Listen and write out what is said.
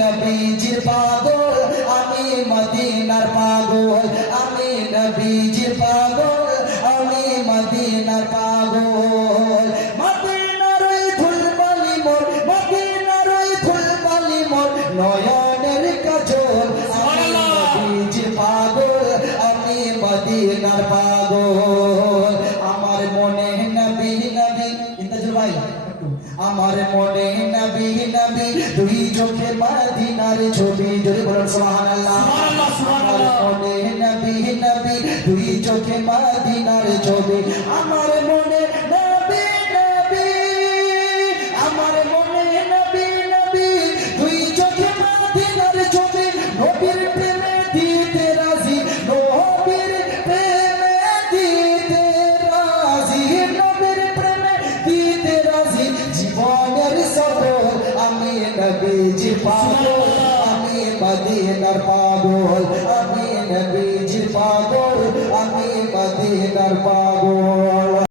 নবীজির পাগল, আমি মদিনার পাগল, আমি নবীজির পাগল, আমি মদিনার পাগল। মদিনার ওই ফুলবালি মোর, মদিনার ওই ফুলবালি মোর নয়নের কাজল, আমি নবীজির পাগল, আমি মদিনার পাগল। আমার মনে নবী নবী ইন্তাজুল ভাই, আমার মনে নবী নবী, দুই চোখে মদিনার ছবি, জোরে বলুন সুবহানাল্লাহ। আমার মনে নবী নবী, দুই চোখে মদিনার ছবি, আমার মনে নবী নবী, আমার মনে নবী নবী, দুই চোখে মদিনার ছবি, নবীর প্রেমে দিতে রাজি, নবীর প্রেমে দিতে রাজি, নবীর প্রেমে দিতে রাজি, জীবনের সফর আমি নবীজির পাগল, আমি মদিনার পাগল, আমি নবীজির পাগল, আমি মদিনার পাগল।